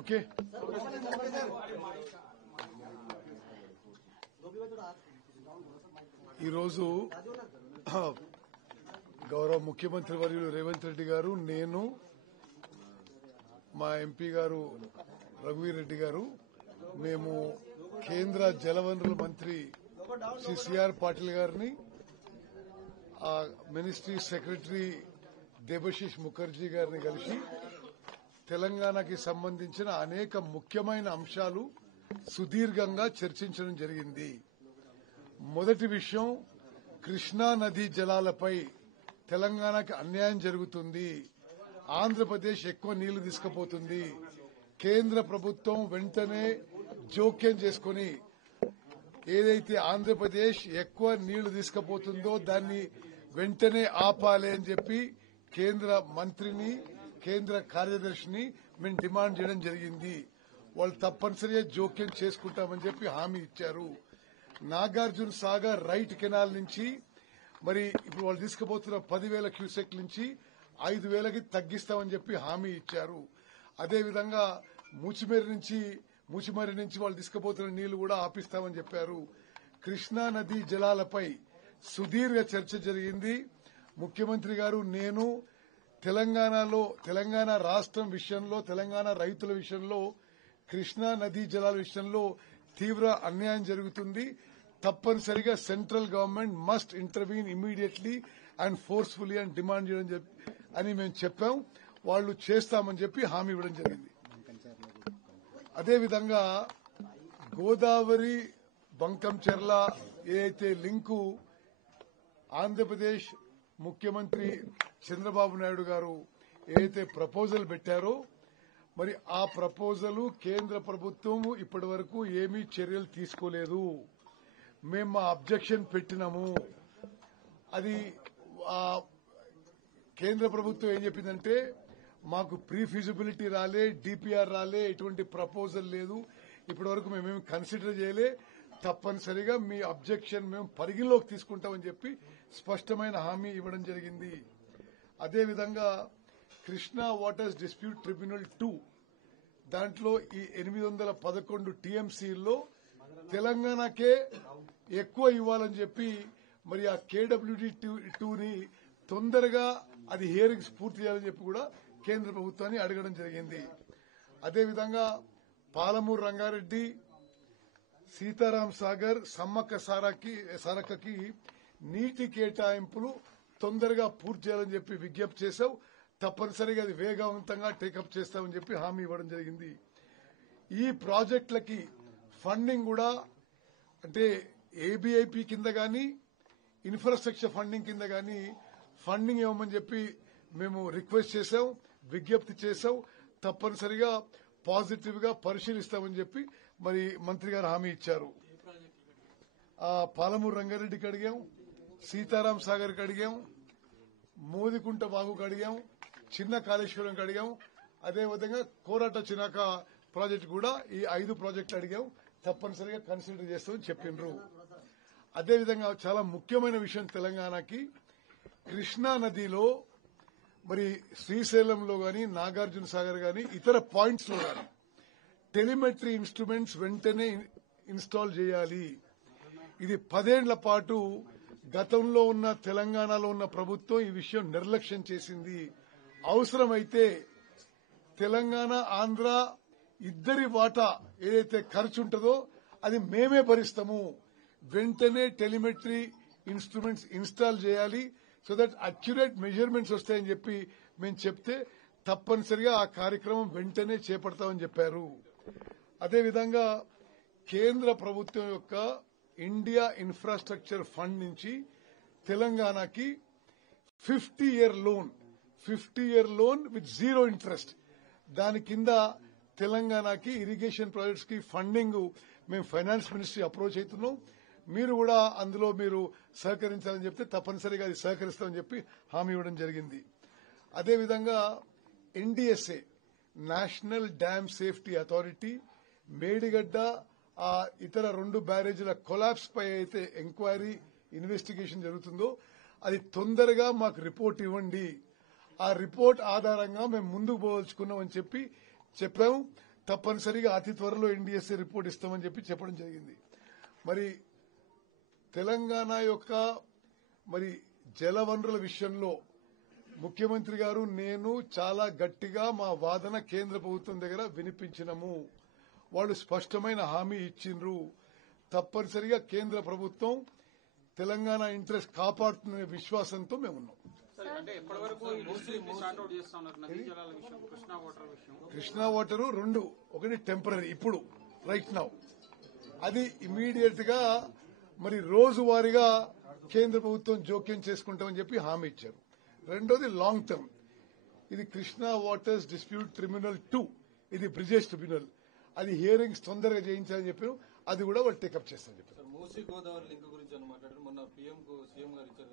Okay. ఈరోజు గౌరవ ముఖ్యమంత్రి వర్యులు రేవంత్ రెడ్డి గారు, నేను, మా ఎంపీ గారు రఘువీర్ రెడ్డి గారు, మేము కేంద్ర జలవనరుల మంత్రి శ్రీ సిఆర్ పాటిల్ గారిని, ఆ మినిస్ట్రీ సెక్రటరీ దేబశిష్ ముఖర్జీ గారిని కలిసి తెలంగాణకి సంబంధించిన అనేక ముఖ్యమైన అంశాలు సుదీర్ఘంగా చర్చించడం జరిగింది. మొదటి విషయం, కృష్ణా నదీ జలాలపై తెలంగాణకి అన్యాయం జరుగుతుంది, ఆంధ్రప్రదేశ్ ఎక్కువ నీళ్లు తీసుకుపోతుంది, కేంద్ర ప్రభుత్వం వెంటనే జోక్యం చేసుకుని ఏదైతే ఆంధ్రప్రదేశ్ ఎక్కువ నీళ్లు తీసుకుపోతుందో దాన్ని వెంటనే ఆపాలి అని చెప్పి కేంద్ర మంత్రిని, కేంద్ర కార్యదర్శిని మేము డిమాండ్ చేయడం జరిగింది. వాళ్ళు తప్పనిసరిగా జోక్యం చేసుకుంటామని చెప్పి హామీ ఇచ్చారు. నాగార్జున సాగర్ రైట్ కెనాల్ నుంచి మరి ఇప్పుడు వాళ్ళు తీసుకుపోతున్న 10,000 క్యూసెక్ నుంచి 5,000కి తగ్గిస్తామని చెప్పి హామీ ఇచ్చారు. అదేవిధంగా మూచిమర్రి నుంచి వాళ్ళు తీసుకుపోతున్న నీళ్లు కూడా ఆపిస్తామని చెప్పారు. కృష్ణా నదీ జలాలపై సుదీర్ఘ చర్చ జరిగింది. ముఖ్యమంత్రి గారు, నేను తెలంగాణ రాష్ట్రం విషయంలో, తెలంగాణ రైతుల విషయంలో, కృష్ణా నదీ జలాల విషయంలో తీవ్ర అన్యాయం జరుగుతుంది, తప్పనిసరిగా central government must intervene immediately and forcefully అని డిమాండ్ చేయడం అని మేము చెప్పాం. వాళ్ళు చేస్తామని చెప్పి హామీ ఇవ్వడం జరిగింది. అదేవిధంగా గోదావరి బంకంచెర్ల ఏదైతే లింకు ఆంధ్రప్రదేశ్ ముఖ్యమంత్రి చంద్రబాబు నాయుడు గారు ఏదైతే ప్రపోజల్ పెట్టారో, మరి ఆ ప్రపోజల్ కేంద్ర ప్రభుత్వం ఇప్పటి వరకు ఏమీ చర్యలు తీసుకోలేదు. మేము మా అబ్జెక్షన్ పెట్టినాము. అది కేంద్ర ప్రభుత్వం ఏం చెప్పిందంటే, మాకు ప్రీ ఫీజిబిలిటీ రాలే, డిపిఆర్ రాలే, ఎటువంటి ప్రపోజల్ లేదు, ఇప్పటి వరకు మేమేమి కన్సిడర్ చేయలే, తప్పనిసరిగా మీ అబ్జెక్షన్ మేము పరిగణలోకి తీసుకుంటామని చెప్పి స్పష్టమైన హామీ ఇవ్వడం జరిగింది. అదేవిధంగా కృష్ణా వాటర్స్ డిస్ప్యూట్ ట్రిబ్యునల్ 2 దాంట్లో ఈ 811 టీఎంసీల్లో తెలంగాణకే ఎక్కువ ఇవ్వాలని చెప్పి మరి ఆ కేడబ్ల్యూడి 2ని తొందరగా అది హియరింగ్స్ పూర్తి చేయాలని చెప్పి కూడా కేంద్ర ప్రభుత్వాన్ని అడగడం జరిగింది. అదేవిధంగా పాలమూరు రంగారెడ్డి, సీతారాం సాగర్, సమ్మక్క సారక్కకి నీటి కేటాయింపులు తొందరగా పూర్తి చేయాలని చెప్పి విజ్ఞప్తి చేశాం. తప్పనిసరిగా అది వేగవంతంగా టేకప్ చేస్తామని చెప్పి హామీ ఇవ్వడం జరిగింది. ఈ ప్రాజెక్టులకి ఫండింగ్ కూడా అంటే ఏబీఐపీ కింద గాని, ఇన్ఫ్రాస్ట్రక్చర్ ఫండింగ్ కింద గాని ఫండింగ్ ఇవ్వమని చెప్పి మేము రిక్వెస్ట్ చేశాం, విజ్ఞప్తి చేశాం. తప్పనిసరిగా పాజిటివ్ గా పరిశీలిస్తామని చెప్పి మరి మంత్రి గారు హామీ ఇచ్చారు. పాలమూరు రంగారెడ్డికి అడిగాం, సీతారాం సాగర్కి అడిగాం, మోదికుంట వాగుకు అడిగాం, చిన్న కాళేశ్వరంకి అడిగాం, అదేవిధంగా కోరాట చినాక ప్రాజెక్టు కూడా ఈ 5 ప్రాజెక్టులు అడిగాం. తప్పనిసరిగా కన్సిడర్ చేస్తామని చెప్పిండ్రు. అదేవిధంగా చాలా ముఖ్యమైన విషయం తెలంగాణకి, కృష్ణా నదిలో మరి శ్రీశైలంలో గాని, నాగార్జున సాగర్ గాని, ఇతర పాయింట్స్ లో గాని టెలిమెట్రీ ఇన్స్ట్రుమెంట్స్ వెంటనే ఇన్స్టాల్ చేయాలి. ఇది 10 ఏళ్ల పాటు గతంలో ఉన్న తెలంగాణలో ఉన్న ప్రభుత్వం ఈ విషయం నిర్లక్ష్యం చేసింది. అవసరమైతే తెలంగాణ, ఆంధ్ర ఇద్దరి వాటా ఏదైతే ఖర్చు ఉంటుందో అది మేమే భరిస్తాము. వెంటనే టెలిమెట్రీ ఇన్స్ట్రుమెంట్స్ ఇన్స్టాల్ చేయాలి, సో దట్ అక్యురేట్ మెజర్మెంట్స్ వస్తాయని చెప్పి మేము చెప్తే తప్పనిసరిగా ఆ కార్యక్రమం వెంటనే చేపడతామని చెప్పారు. అదేవిధంగా కేంద్ర ప్రభుత్వం యొక్క ఇండియా ఇన్ఫ్రాస్ట్రక్చర్ ఫండ్ నుంచి తెలంగాణకి 50-year లోన్ విత్ 0 ఇంట్రెస్ట్, దాని కింద తెలంగాణకి ఇరిగేషన్ ప్రాజెక్ట్స్ కి ఫండింగ్ మేము ఫైనాన్స్ మినిస్ట్రీ అప్రోచ్ అవుతున్నాం. మీరు కూడా అందులో మీరు సహకరించాలని చెప్తే తప్పనిసరిగా అది సహకరిస్తామని చెప్పి హామీ ఇవ్వడం జరిగింది. అదేవిధంగా NDSA, national dam safety authority, Medigadda ఆ ఇతర 2 బ్యారేజీల కొలాప్స్ పై అయితే ఎంక్వైరీ ఇన్వెస్టిగేషన్ జరుగుతుందో అది తొందరగా మాకు రిపోర్ట్ ఇవ్వండి, ఆ రిపోర్ట్ ఆధారంగా మేము ముందుకు పోదలుచుకున్నామని చెప్పాము. తప్పనిసరిగా అతి త్వరలో ఎన్డీఎస్ఏ రిపోర్ట్ ఇస్తామని చెప్పడం జరిగింది. మరి తెలంగాణ యొక్క మరి జలవనరుల విషయంలో ముఖ్యమంత్రి గారు నేను చాలా గట్టిగా మా వాదన కేంద్ర ప్రభుత్వం దగ్గర వినిపించినము. వాళ్ళు స్పష్టమైన హామీ ఇచ్చిండ్రు. తప్పనిసరిగా కేంద్ర ప్రభుత్వం తెలంగాణ ఇంట్రెస్ట్ కాపాడుతున్న విశ్వాసంతో మేమున్నాం. కృష్ణా వాటరు రెండు, ఒకటి టెంపరీ ఇప్పుడు రైట్ నౌ, అది ఇమీడియట్ గా మరి రోజువారీగా కేంద్ర ప్రభుత్వం జోక్యం చేసుకుంటామని చెప్పి హామీ ఇచ్చారు. రెండోది లాంగ్ టర్మ్, ఇది కృష్ణా వాటర్స్ డిస్ప్యూట్ ట్రిబ్యునల్ 2, ఇది బ్రిజేష్ ట్రిబ్యునల్, అది హియరింగ్స్ తొందరగా చేయించాలని చెప్పారు. అది కూడా వాళ్ళు టేకప్ చేస్తారని చెప్పారు. మూసీ గోదావరి లింక్ గురించి మాట్లాడారు మొన్న సీఎం గారు ఇచ్చారు.